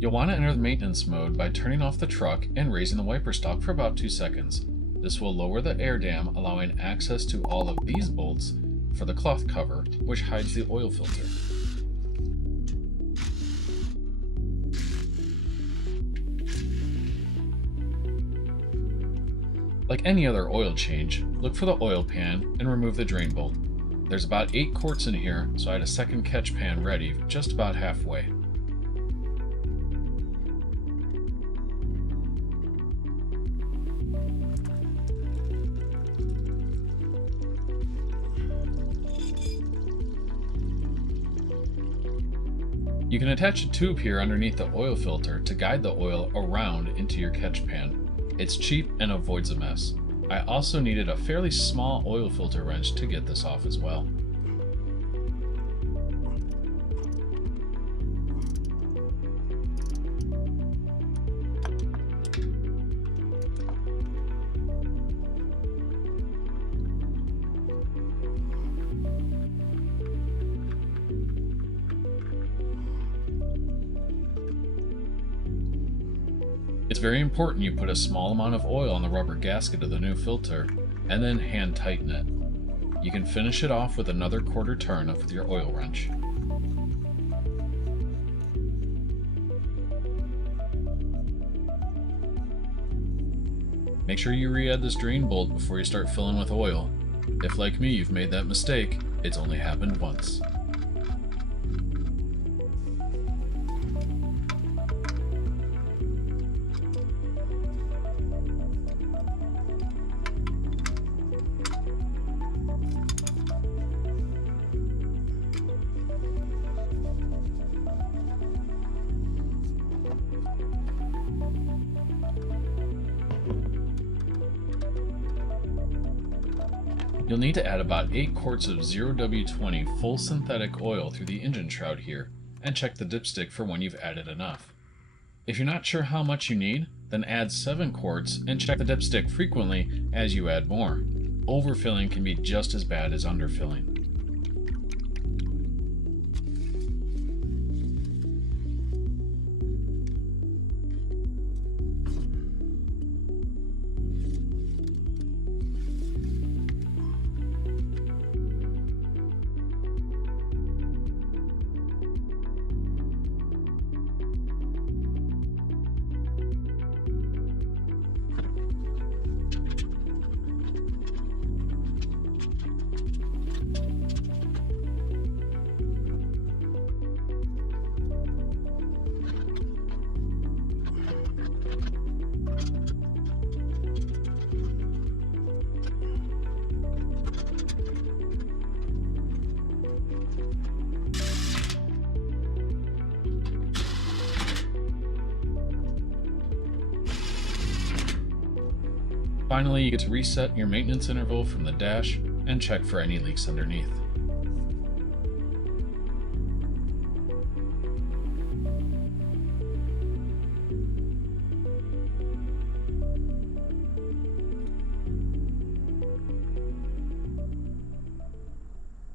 You'll want to enter the maintenance mode by turning off the truck and raising the wiper stalk for about 2 seconds. This will lower the air dam, allowing access to all of these bolts for the cloth cover, which hides the oil filter. Like any other oil change, look for the oil pan and remove the drain bolt. There's about 8 quarts in here, so I had a second catch pan ready just about halfway. You can attach a tube here underneath the oil filter to guide the oil around into your catch pan. It's cheap and avoids a mess. I also needed a fairly small oil filter wrench to get this off as well. It's very important you put a small amount of oil on the rubber gasket of the new filter and then hand tighten it. You can finish it off with another quarter turn with your oil wrench. Make sure you re-add this drain bolt before you start filling with oil. If like me you've made that mistake, it's only happened once. You'll need to add about 8 quarts of 0W20 full synthetic oil through the engine shroud here, and check the dipstick for when you've added enough. If you're not sure how much you need, then add 7 quarts and check the dipstick frequently as you add more. Overfilling can be just as bad as underfilling. Finally, you get to reset your maintenance interval from the dash and check for any leaks underneath.